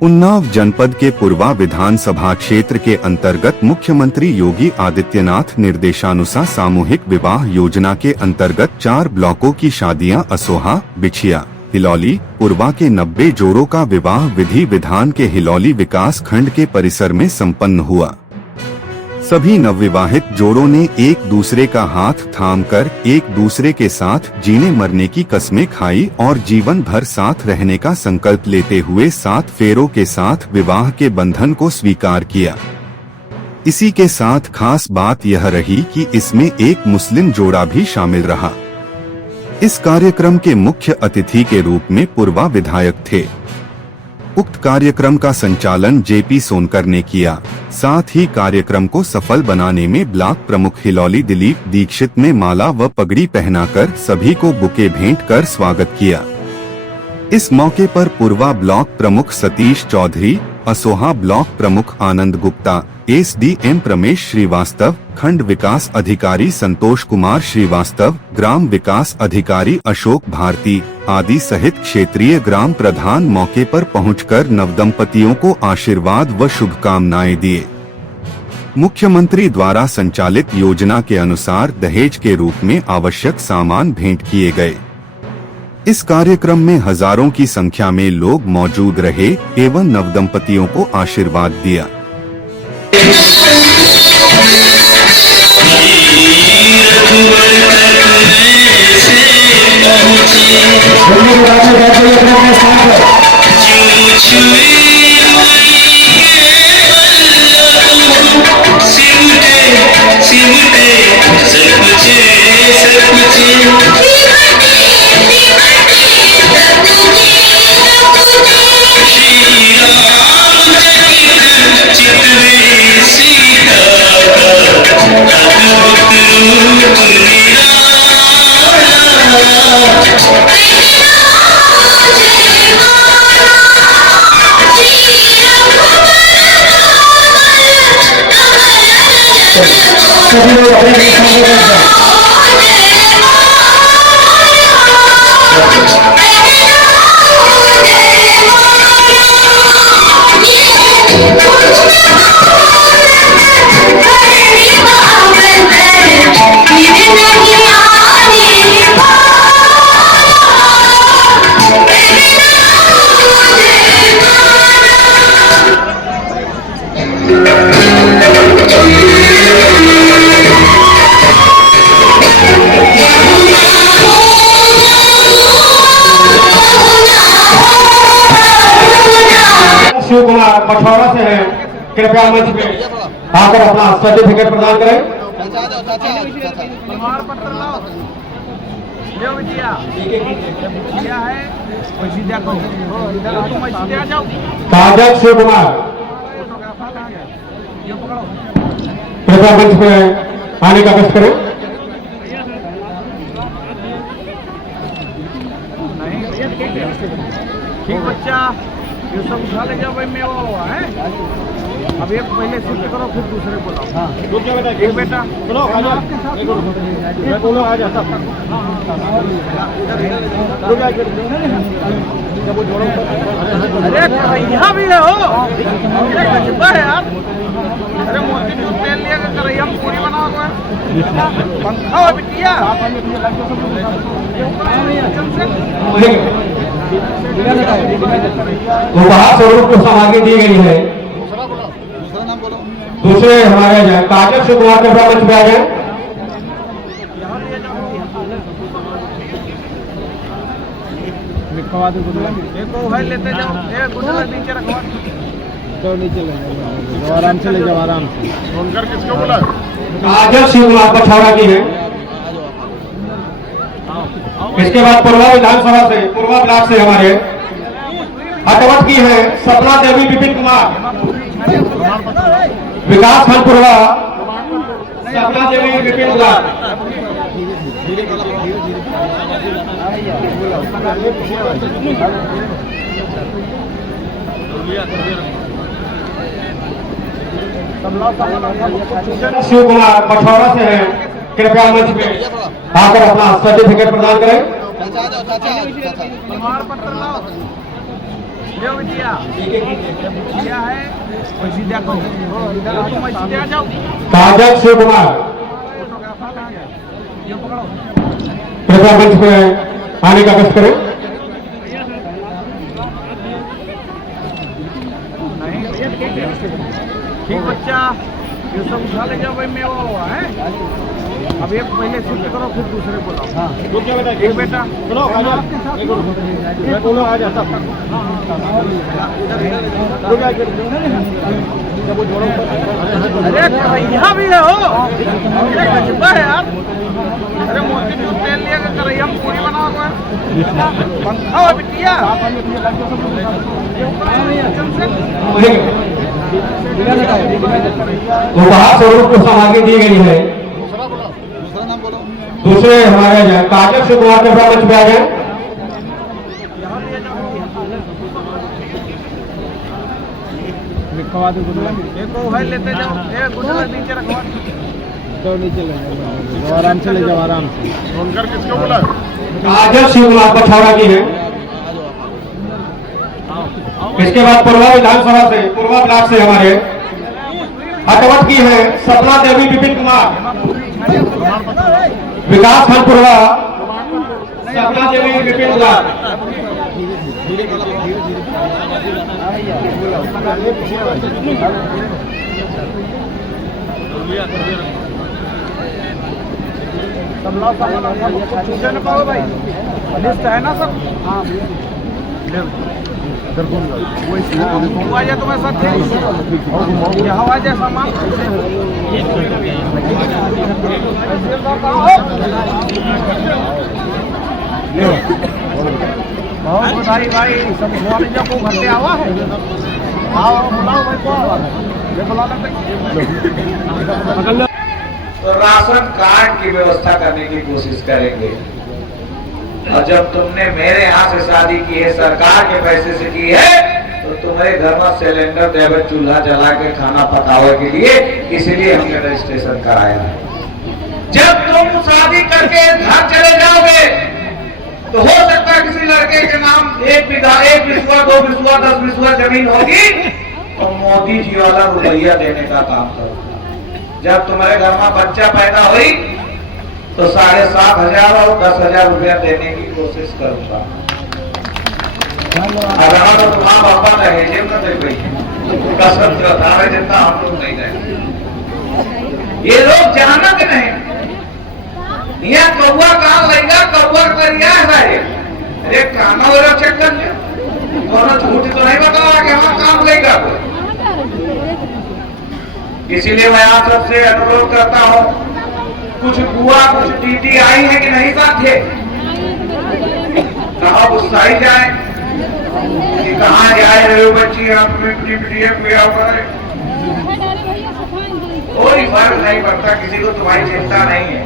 उन्नाव जनपद के पुरवा विधानसभा क्षेत्र के अंतर्गत मुख्यमंत्री योगी आदित्यनाथ निर्देशानुसार सामूहिक विवाह योजना के अंतर्गत 4 ब्लॉकों की शादियां असोहा, बिछिया, हिलौली, पुरवा के 90 जोड़ों का विवाह विधि विधान के हिलौली विकास खंड के परिसर में संपन्न हुआ। सभी नवविवाहित जोड़ों ने एक दूसरे का हाथ थामकर एक दूसरे के साथ जीने मरने की कस्में खाई और जीवन भर साथ रहने का संकल्प लेते हुए 7 फेरों के साथ विवाह के बंधन को स्वीकार किया। इसी के साथ खास बात यह रही कि इसमें एक मुस्लिम जोड़ा भी शामिल रहा। इस कार्यक्रम के मुख्य अतिथि के रूप में पुरवा विधायक थे। उक्त कार्यक्रम का संचालन जेपी सोनकर ने किया। साथ ही कार्यक्रम को सफल बनाने में ब्लॉक प्रमुख हिलौली दिलीप दीक्षित ने माला व पगड़ी पहनाकर सभी को बुके भेंट कर स्वागत किया। इस मौके पर पुरवा ब्लॉक प्रमुख सतीश चौधरी, असोहा ब्लॉक प्रमुख आनंद गुप्ता, एसडीएम प्रमेश श्रीवास्तव, खंड विकास अधिकारी संतोष कुमार श्रीवास्तव, ग्राम विकास अधिकारी अशोक भारती आदि सहित क्षेत्रीय ग्राम प्रधान मौके पर पहुंचकर नवदंपतियों को आशीर्वाद व शुभकामनाएं दिए। मुख्यमंत्री द्वारा संचालित योजना के अनुसार दहेज के रूप में आवश्यक सामान भेंट किए गए। इस कार्यक्रम में हजारों की संख्या में लोग मौजूद रहे एवं नवदंपतियों को आशीर्वाद दिया। शिव कुमार पछौड़ा से हैं, कृपया मंच पे आकर अपना सर्टिफिकेट प्रदान करें। प्रमाण पत्र लाओ। काजल शिव कुमार कृपया मंच पे आने का कष्ट करें। ठीक बच्चा, ये सब उठा ले जाओ भाई। मैं वो है अब एक पहले शिफ्ट करो फिर दूसरे को लाओ। हाँ एक बेटा बोलो आपके साथ बोलो आ जाता। अरे यहाँ भी है हो है यार। अरे मोती चूर तेल लिया करैया पूरी बना हुआ है, पंखा हो बिटिया। उपहार स्वरूप को सामग्री दी गई है। दूसरे हमारे काजल शिव कुमार के मंच पे आ गए। लेते जाओ, नीचे रखवा तो नीचे ले जाओ, आराम से ले जाओ, आराम से। फोनकर किसको बोला? काजल शिव कुमार पछौड़ा की है। इसके बाद पुरवा विधानसभा से, पुरवा ब्लॉक से हमारे हटवट की है सपना देवी विपिन कुमार, विकास खंड पुरवा, सपना देवी विपिन कुमार। शिव कुमार पछौड़ा से हैं, कृपया मंच पे आकर अपना सर्टिफिकेट प्रदान करें। प्रमाण पत्र लाओ। जो बिटिया बिटिया है वैसी देखो तुम वैसी आ जाओ। काजल शिव कुमार फोटोग्राफर कहाँ गया? ये पकड़ो। कृपया मंच पे आने का कष्ट करें। नहीं ठीक बच्चा ये सब उठा ले जाओ भाई मैं वो है। अब एक पहले शिफ्ट करो फिर दूसरे को लाओ। एक बेटा बोलो आ जाता अरे यहाँ भी है हो ये गजबा है यार। अरे मोती चूर तेल लिया कर करैया में पूरी बना हुआ है पंखा हो बिटिया। उपहार स्वरूप को सामग्री दी गई है। दूसरे हमारे काजल शिव कुमार के मंच पे आ गए। लिखवा दो एक को है लेते जाओ एक गुजरा नीचे रखवा तो नीचे ले जाओ आराम से ले जाओ आराम से। काजल शिव कुमार पछौड़ा की है। इसके बाद पूर्वा विधानसभा से पूर्वा ब्लॉक से हमारे हटवट की है सपना देवी विपिन कुमार। विकास खंड पूर्वा सपना देवी विपिन कुमार। छूटे न पाओ भाई लिस्ट है ना सब। हाँ आ जाए तुम्हारे साथ यहाँ आ जाए सामान। भाई भाई सब जब वो घर से आवा है आओ बुलाओ भाई को बुला तो राशन कार्ड की व्यवस्था करने की कोशिश करेंगे। और जब तुमने मेरे यहाँ से शादी की है सरकार के पैसे से की है तो तुम्हारे घर में सिलेंडर देवे चूल्हा जला के खाना पकावे के लिए इसलिए हमने रजिस्ट्रेशन कराया है। जब तुम शादी करके घर चले जाओगे तो हो सकता है किसी लड़के के नाम 1 बीघा 1 बिस्वा 2 बिस्वा 10 बिस्वा जमीन होगी तो मोदी जी वाला रुपया देने का काम करूंगा। जब तुम्हारे घर में बच्चा पैदा हुई तो 7,500 और 10,000 रुपया देने की कोशिश करूंगा। अगर तो तुम्हारा बापा रहे जेब न दे भाई कसम से बता रहे जितना हम लोग नहीं रहे। ये लोग जानक नहीं यहाँ कौआ काम लगेगा कौआ करिया है अरे काना वाला चक्कर में दोनों झूठ तो नहीं बताओ कि हमारा काम लगेगा कोई। इसीलिए मैं आप सबसे अनुरोध करता हूँ कुछ बुआ कुछ टीटी आई है कि नहीं साथ है कहा गुस्साई जाए कि कहाँ जाए रहे हो बच्ची आप कोई फर्क नहीं पड़ता किसी को तुम्हारी चिंता नहीं है।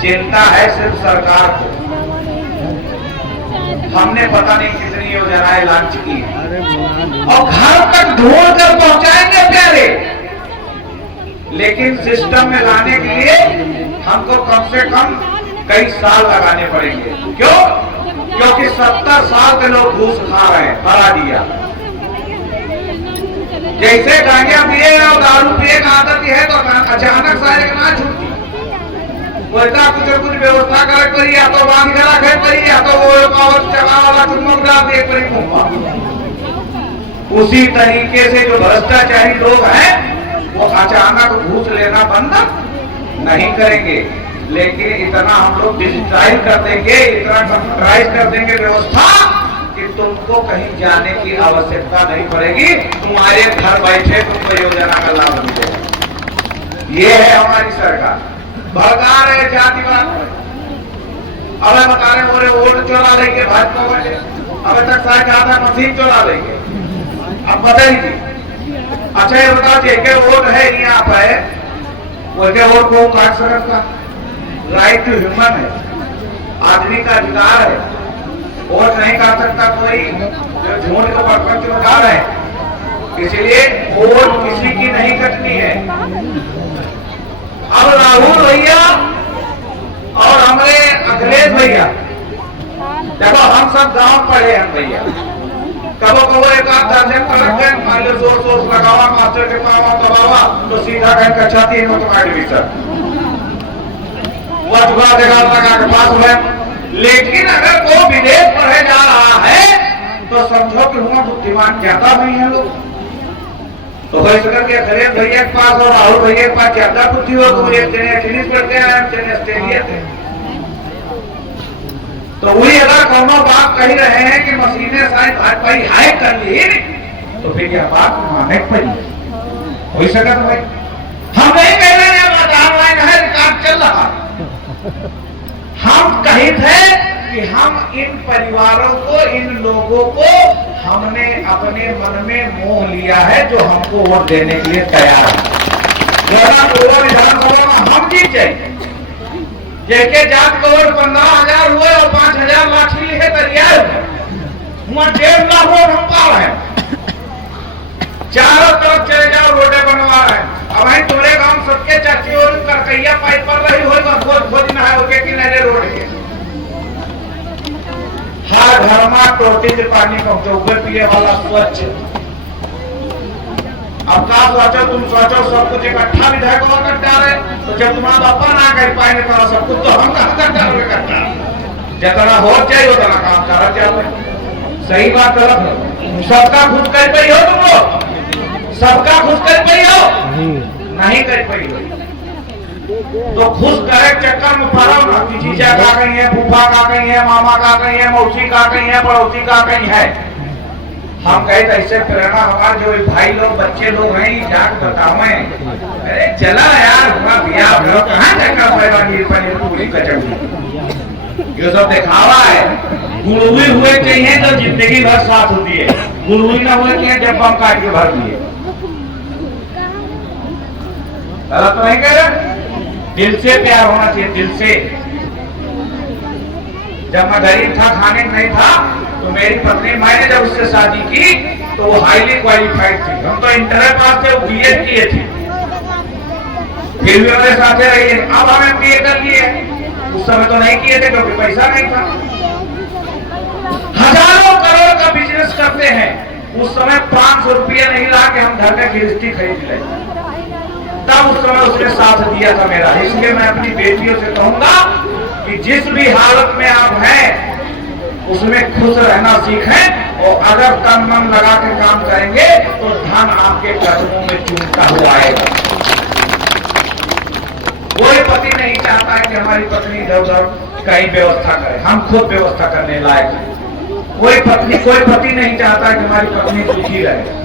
चिंता है सिर्फ सरकार को। हमने पता नहीं कितनी योजनाएं लॉन्च की और घर तक ढूंढ कर पहुंचाएंगे प्यारे लेकिन सिस्टम में लाने के लिए हमको कम से कम कई साल लगाने पड़ेंगे। क्यों? क्योंकि 70 साल के लोग घूस खा रहे हैं हरा दिया। जैसे गांजा पिए और दारू पिए का आदत है तो अचानक सारे ना छूटती वैसा कुछ व्यवस्था करे पड़ी या तो बांध के रखे पड़ी या तो वो चला वाला चुम्बक डाल दिए पड़ी। उसी तरीके से जो भ्रष्टाचारी लोग हैं वो अचानक घूस लेना बंद नहीं करेंगे लेकिन इतना हम लोग डिजिटाइज कर देंगे इतना कंप्यूटराइज कर देंगे व्यवस्था कि तुमको कहीं जाने की आवश्यकता नहीं पड़ेगी। तुम्हारे घर बैठे तुमको योजना का लाभ मिलेगा। ये है हमारी सरकार। भड़का रहे जातिवाद अब बता रहे बोले वोट चोरा लेंगे भाजपा वाले अब तक शायद ज्यादा मशीन चोरा लेंगे। अब बताइए अच्छा ये बताओ जेके वोट है यहाँ पे वैसे वोट को काट सकता राइट टू ह्यूमन है आदमी का अधिकार है। वोट नहीं काट सकता कोई जो झूठ को पकड़ के बता रहे हैं। इसलिए वोट किसी की नहीं कटनी है। अब राहुल भैया और हमारे अखिलेश भैया देखो हम सब गांव पढ़े हैं भैया कबो कबो एक आध दर्जन पलट गए, मान लो सोर्स लगावा, मास्टर के पावा दबावा तो सीधा गए कक्षा 3 में तो एडमिशन वह जुगाड़ लगा के पास हुए। लेकिन अगर वो विदेश पढ़े जा रहा है तो समझो कि हुआ बुद्धिमान ज्यादा नहीं है लोग। तो भाई सकर के खरीद भैया के पास और राहुल भैया के पास ज्यादा बुद्धि हो, तो एक जने टेनिस करते हैं, जने ऑस्ट्रेलिया थे। तो वही अगर कोनो बात कही रहे हैं कि मशीनें शायद भाई हाइक कर ली, तो फिर यह बात माने पड़ी हो सकता भाई। हम नहीं कह रहे हैं ऑनलाइन है, रिकॉर्ड चल रहा है। हम कही थे कि हम इन परिवारों को, इन लोगों को हमने अपने मन में मोह लिया है जो हमको वोट देने के लिए तैयार है। विधानसभा में हम जीत जाए, जैसे जात को वोट 15,000 हुए और 5,000 लाठी लिखे तैयार हुआ, 1.5 लाख वोट हम पा रहे हैं। चारों तरफ चले जाओ, रोडे बनवा रहे हैं। अब वही तोरे गांव सबके चाची और करकैया पाइप पर रही होगा, खोज न है ओके किनारे रोड के हर घर में टोटी से पानी पहुंचे, पिए वाला स्वच्छ। अब का सोचो, तुम सोचो सब कुछ इकट्ठा विधायक कर डाले, तो जब तुम्हारा बापा ना कर पाएंगे तो सब कुछ तो हम कहा डाल इकट्ठा, जितना हो जाए उतना काम करा जाए। सही बात गलत है? सबका खुद कर पाई हो तुम लोग, सबका खुश कर पाई हो नहीं कर पाई हो, तो खुश करे चक्कर में पड़ो ना कि जीजा का गई है, फूफा का गई है, मामा का गई है, मौसी का गई है, पड़ोसी का गई है। हम कहे तो ऐसे प्रेरणा हमारे जो भाई लोग, बच्चे लोग हैं, जाग बतावे, अरे चला यार हुआ बिया कहाँ जाकर पनीर पूरी कचौड़ी, ये सब दिखावा है। गुड़ुई हुए चाहिए तो जिंदगी भर साथ होती है, गुड़ुई ना हुए चाहिए जब हम काट के भर दिए। गलत तो नहीं कह रहे? दिल से प्यार होना चाहिए, दिल से। जब मैं गरीब था, खाने को नहीं था, तो मेरी पत्नी, मैंने जब उससे शादी की तो वो हाईली क्वालिफाइड थी। हम तो इंटर पास थे, बीएड किए थे, फिर भी हमारे साथ रही है। अब हमें बीए कर लिए, उस समय तो नहीं किए थे क्योंकि पैसा नहीं था। हजारों करोड़ का बिजनेस करते हैं, उस समय 500 रुपया नहीं ला के हम घर में गृहस्थी खरीद ले, तब उस समय उसने साथ दिया था मेरा। इसलिए मैं अपनी बेटियों से कहूंगा कि जिस भी हालत में आप हैं उसमें खुश रहना सीखें, और अगर तन मन लगा के काम करेंगे तो धन आपके कदमों में चूमता हुआ आएगा। कोई पति नहीं चाहता है कि हमारी पत्नी इधर उधर कहीं व्यवस्था करे, हम खुद व्यवस्था करने लायक हैं। कोई पति नहीं चाहता है कि हमारी पत्नी दुखी रहे।